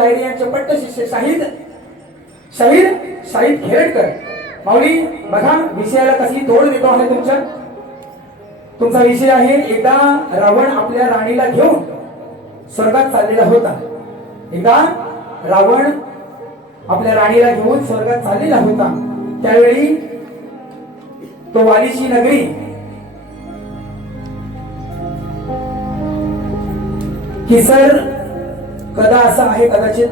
शाहिरी यांचे पट्ट शिष्य शाहीद शाहीर शाहीद खेळकर माऊली बघा विषयाला कसली तोड देतो आहे तुमच्या. तुमचा विषय आहे एकदा रावण आपल्या राणीला घेऊन स्वर्गात चाललेला होता. एकदा रावण आपल्या राणीला घेऊन स्वर्गात चाललेला होता. त्यावेळी तो वालीची नगरी किसर कदा असा आहे कदाचित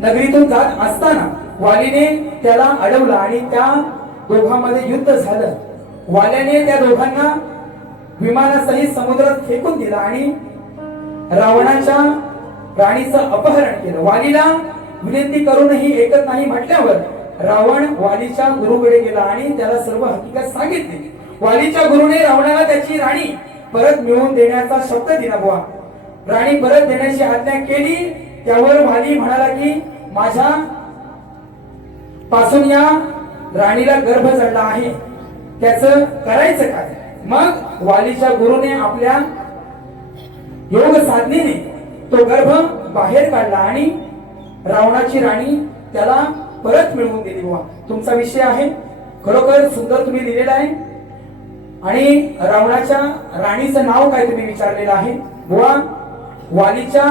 नगरीतून जात असताना वालीने त्याला अडवलं आणि त्या दोघांमध्ये युद्ध झालं. वाल्याने त्या दोघांना विमानासहित समुद्रात फेकून दिला आणि रावणाच्या राणीचं अपहरण केलं. वालीला विनंती करूनही ऐकत नाही म्हटल्यावर रावण वालीच्या गुरुकडे गेला आणि त्याला सर्व हकीकत सांगितली. वालीच्या गुरुने रावणाला त्याची राणी परत मिळवून देण्याचा शब्द दिला बुवा. राणी परत देण्याची आज्ञा केली. त्यावर भाली म्हणाला की माझ्या पासून या राणीला गर्भ चढला आहे. त्याच करायचं काय? मग वालीच्या गुरुने आपल्या योग साधनेने तो गर्भ बाहेर काढला आणि रावणाची राणी त्याला परत मिळवून दिली. बुवा तुमचा विषय आहे. खरोखर सुंदर तुम्ही लिहिलेला आहे. आणि रावणाच्या राणीचं नाव काय तुम्ही विचारलेलं आहे? बुवा वालीच्या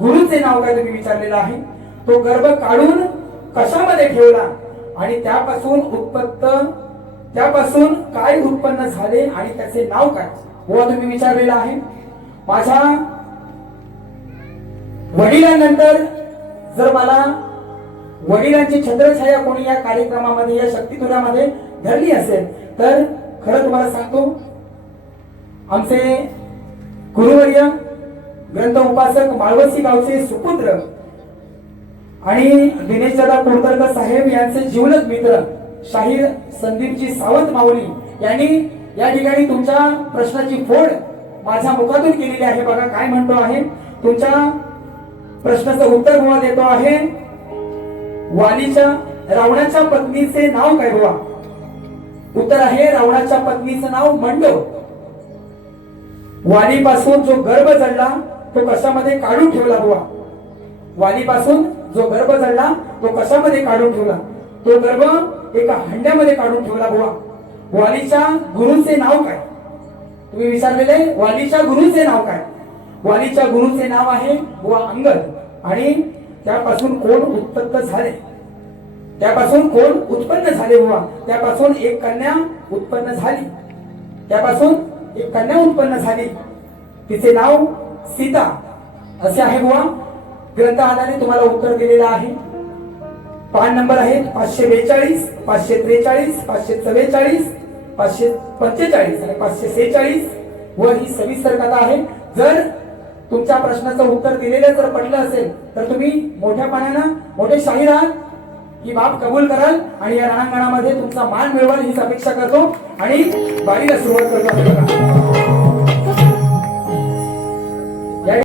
गुरुचे नाव काय तुम्ही विचारलेलं आहे. तो गर्भ काढून कशामध्ये ठेवला? आणि त्यापासून उत्पत्त त्यापासून काय उत्पन्न झाले आणि त्याचे नाव काय? बुवा तुम्ही विचारलेलं आहे. माझ्या वडिलांनंतर जर मला वडिलांची छत्रछाया कोणी या कार्यक्रमामध्ये या शक्तीतुरामध्ये धरली असेल तर खरं तुम्हाला सांगतो आमचे गुरुवर्य ग्रंथ उपासक माळवसी गावचे सुपुत्र आणि दिनेश दादा कोरतरकर साहेब यांचे जीवलग मित्र शाहीर संदीपजी सावंत माऊली यांनी या ठिकाणी तुमच्या प्रश्नाची फोड माझ्या मुखातून केलेली आहे. बघा काय म्हणतो आहे. तुमच्या प्रश्नाचं उत्तर गोवा देतो आहे. वालीच्या रावणाच्या पत्नीचे नाव काय बुवा उत्तर आहे रावणाच्या पत्नीचं नाव मंडो. वालीपासून जो गर्भ चढला तो कशामध्ये काढून ठेवला बुवा? वालीपासून जो गर्भ जडला तो कशामध्ये काढून ठेवला? तो गर्भ एका हंड्यामध्ये काढून ठेवला बुवा. वालीच्या गुरुचे नाव काय? तुम्ही विचारलेले वालीच्या गुरुचे नाव काय? वालीच्या गुरुचे नाव आहे बुवा अंगद. आणि त्यापासून कोण उत्पन्न झाले? त्यापासून कोण उत्पन्न झाले बुवा? त्यापासून एक कन्या उत्पन्न झाली. त्यापासून एक कन्या उत्पन्न झाली. तिचे नाव सीता असे आहे बुवा. ग्रंथ आधारे तुम्हाला उत्तर दिलेलं आहे. पान नंबर आहे पाचशे बेचाळीस पाचशे त्रेचाळीस पाचशे चव्वेचाळीस पाचशे पंचेचाळीस आणि पाचशे सेहेचाळीस. व ही सविस्तर कथा आहे. जर तुमच्या प्रश्नाचं उत्तर दिलेलं जर पडलं असेल तर तुम्ही मोठ्या पाण्यानं मोठे शाहीर आहात. ही बाब कबूल कराल आणि या रणांगणामध्ये तुमचा मान मिळवाल हीच अपेक्षा करतो. आणि बारीला सुरुवात करतो.